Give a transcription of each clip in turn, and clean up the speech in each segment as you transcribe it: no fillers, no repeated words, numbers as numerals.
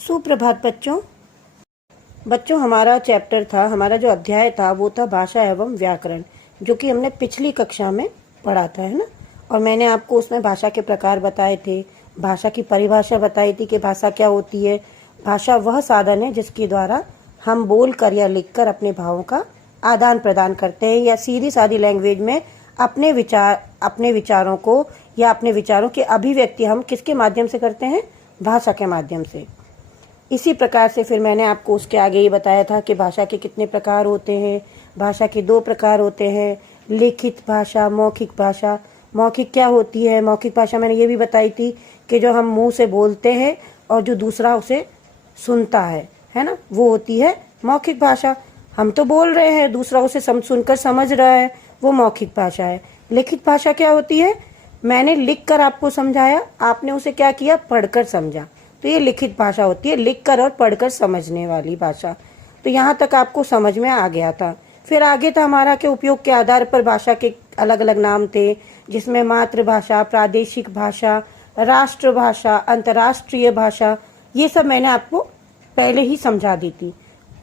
सुप्रभात बच्चों हमारा चैप्टर था, हमारा जो अध्याय था वो था भाषा एवं व्याकरण, जो कि हमने पिछली कक्षा में पढ़ा था, है ना। और मैंने आपको उसमें भाषा के प्रकार बताए थे, भाषा की परिभाषा बताई थी कि भाषा क्या होती है। भाषा वह साधन है जिसके द्वारा हम बोल कर या लिख कर अपने भावों का आदान प्रदान करते हैं, या सीधी सादी लैंग्वेज में अपने विचारों को या अपने विचारों की अभिव्यक्ति हम किसके माध्यम से करते हैं? भाषा के माध्यम से। इसी प्रकार से फिर मैंने आपको उसके आगे ये बताया था कि भाषा के कितने प्रकार होते हैं। भाषा के 2 प्रकार होते हैं, लिखित भाषा, मौखिक भाषा। मौखिक क्या होती है? मौखिक भाषा मैंने ये भी बताई थी कि जो हम मुंह से बोलते हैं और जो दूसरा उसे सुनता है ना, वो होती है मौखिक भाषा। हम तो बोल रहे हैं, दूसरा उसे सुनकर समझ रहा है, वो मौखिक भाषा है। लिखित भाषा क्या होती है? मैंने लिख कर आपको समझाया, आपने उसे क्या किया? पढ़कर समझा, तो ये लिखित भाषा होती है, लिख कर और पढ़कर समझने वाली भाषा। तो यहाँ तक आपको समझ में आ गया था। फिर आगे था हमारा कि उपयोग के आधार पर भाषा के अलग अलग नाम थे, जिसमें मातृभाषा, प्रादेशिक भाषा, राष्ट्रभाषा, अंतर्राष्ट्रीय भाषा, ये सब मैंने आपको पहले ही समझा दी थी।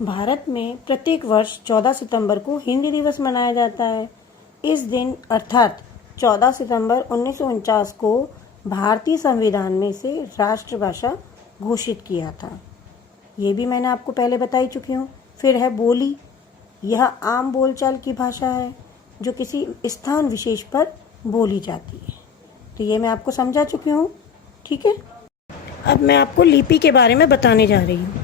भारत में प्रत्येक वर्ष 14 सितंबर को हिंदी दिवस मनाया जाता है। इस दिन अर्थात 14 सितंबर 1949 को भारतीय संविधान में से राष्ट्रभाषा घोषित किया था। ये भी मैंने आपको पहले बताई चुकी हूँ। फिर है बोली। यह आम बोलचाल की भाषा है जो किसी स्थान विशेष पर बोली जाती है। तो ये मैं आपको समझा चुकी हूँ, ठीक है। अब मैं आपको लिपि के बारे में बताने जा रही हूँ।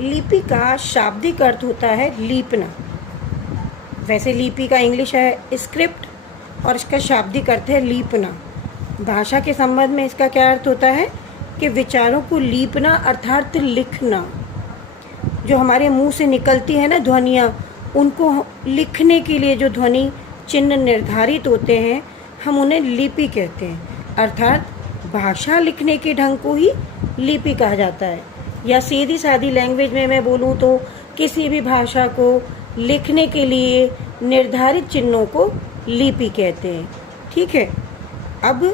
लिपि का शाब्दिक अर्थ होता है लीपना। वैसे लिपि का इंग्लिश है स्क्रिप्ट और इसका शाब्दिक अर्थ है लीपना। भाषा के संबंध में इसका क्या अर्थ होता है कि विचारों को लीपना अर्थात लिखना। जो हमारे मुंह से निकलती है ना ध्वनियाँ, उनको लिखने के लिए जो ध्वनि चिन्ह निर्धारित होते हैं, हम उन्हें लिपि कहते हैं। अर्थात भाषा लिखने के ढंग को ही लिपि कहा जाता है। या सीधी सादी लैंग्वेज में मैं बोलूँ तो किसी भी भाषा को लिखने के लिए निर्धारित चिन्हों को लिपि कहते हैं, ठीक है। अब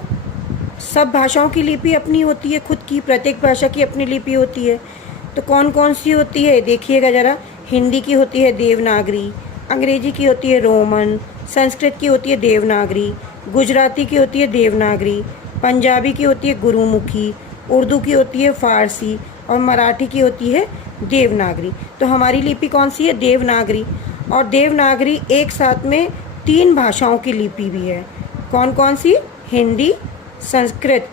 सब भाषाओं की लिपि अपनी होती है, खुद की, प्रत्येक भाषा की अपनी लिपि होती है। तो कौन कौन सी होती है देखिएगा ज़रा। हिंदी की होती है देवनागरी, अंग्रेजी की होती है रोमन, संस्कृत की होती है देवनागरी, गुजराती की होती है देवनागरी, पंजाबी की होती है गुरुमुखी, उर्दू की होती है फारसी और मराठी की होती है देवनागरी। तो हमारी लिपि कौन सी है? देवनागरी। और देवनागरी एक साथ में 3 भाषाओं की लिपि भी है। कौन कौन सी? हिंदी, संस्कृत।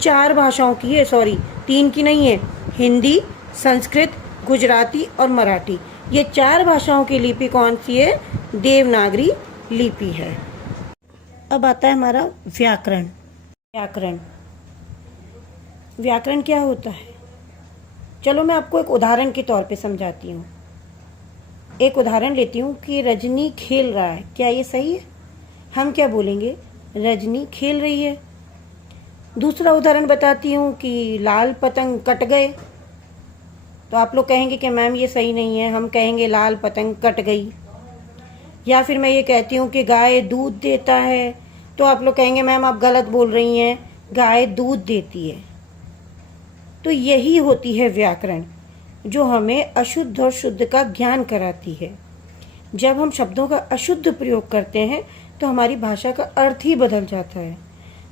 4 भाषाओं की है, सॉरी 3 की नहीं है। हिंदी, संस्कृत, गुजराती और मराठी, ये 4 भाषाओं की लिपि कौन सी है? देवनागरी लिपि है। अब आता है हमारा व्याकरण। व्याकरण क्या होता है? चलो मैं आपको एक उदाहरण के तौर पे समझाती हूँ। एक उदाहरण लेती हूँ कि रजनी खेल रहा है। क्या ये सही है? हम क्या बोलेंगे? रजनी खेल रही है। दूसरा उदाहरण बताती हूँ कि लाल पतंग कट गए। तो आप लोग कहेंगे कि मैम ये सही नहीं है, हम कहेंगे लाल पतंग कट गई। या फिर मैं ये कहती हूँ कि गाय दूध देता है, तो आप लोग कहेंगे मैम आप गलत बोल रही हैं, गाय दूध देती है। तो यही होती है व्याकरण, जो हमें अशुद्ध और शुद्ध का ज्ञान कराती है। जब हम शब्दों का अशुद्ध प्रयोग करते हैं तो हमारी भाषा का अर्थ ही बदल जाता है।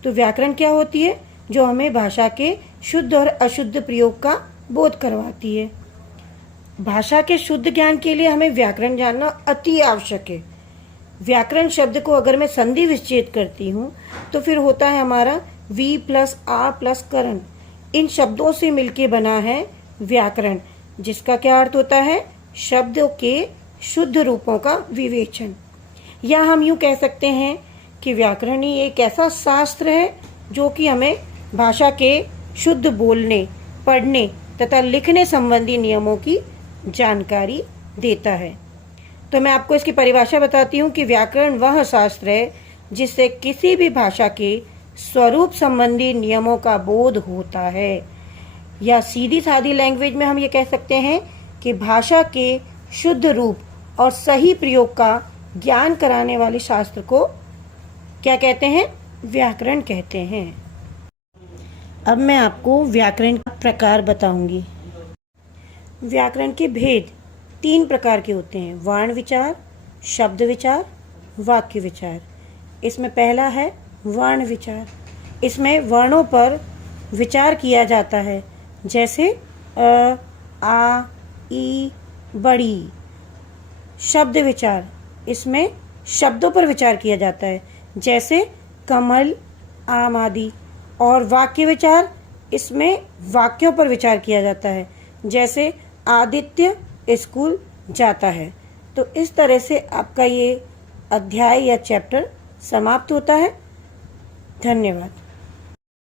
तो व्याकरण क्या होती है? जो हमें भाषा के शुद्ध और अशुद्ध प्रयोग का बोध करवाती है। भाषा के शुद्ध ज्ञान के लिए हमें व्याकरण जानना अति आवश्यक है। व्याकरण शब्द को अगर मैं संधि विच्छेद करती हूँ तो फिर होता है हमारा वी प्लस आ प्लस करण। इन शब्दों से मिलके बना है व्याकरण, जिसका क्या अर्थ होता है? शब्दों के शुद्ध रूपों का विवेचन। या हम यूँ कह सकते हैं कि व्याकरण ही एक ऐसा शास्त्र है जो कि हमें भाषा के शुद्ध बोलने, पढ़ने तथा लिखने संबंधी नियमों की जानकारी देता है। तो मैं आपको इसकी परिभाषा बताती हूँ कि व्याकरण वह शास्त्र है जिससे किसी भी भाषा के स्वरूप संबंधी नियमों का बोध होता है। या सीधी सादी लैंग्वेज में हम ये कह सकते हैं कि भाषा के शुद्ध रूप और सही प्रयोग का ज्ञान कराने वाले शास्त्र को क्या कहते हैं? व्याकरण कहते हैं। अब मैं आपको व्याकरण का प्रकार बताऊंगी। व्याकरण के भेद 3 प्रकार के होते हैं, वर्ण विचार, शब्द विचार, वाक्य विचार। इसमें पहला है वर्ण विचार। इसमें वर्णों पर विचार किया जाता है, जैसे अ, आ, ई, बड़ी। शब्द विचार, इसमें शब्दों पर विचार किया जाता है, जैसे कमल, आम आदि। और वाक्य विचार, इसमें वाक्यों पर विचार किया जाता है, जैसे आदित्य स्कूल जाता है। तो इस तरह से आपका ये अध्याय या चैप्टर समाप्त होता है। धन्यवाद।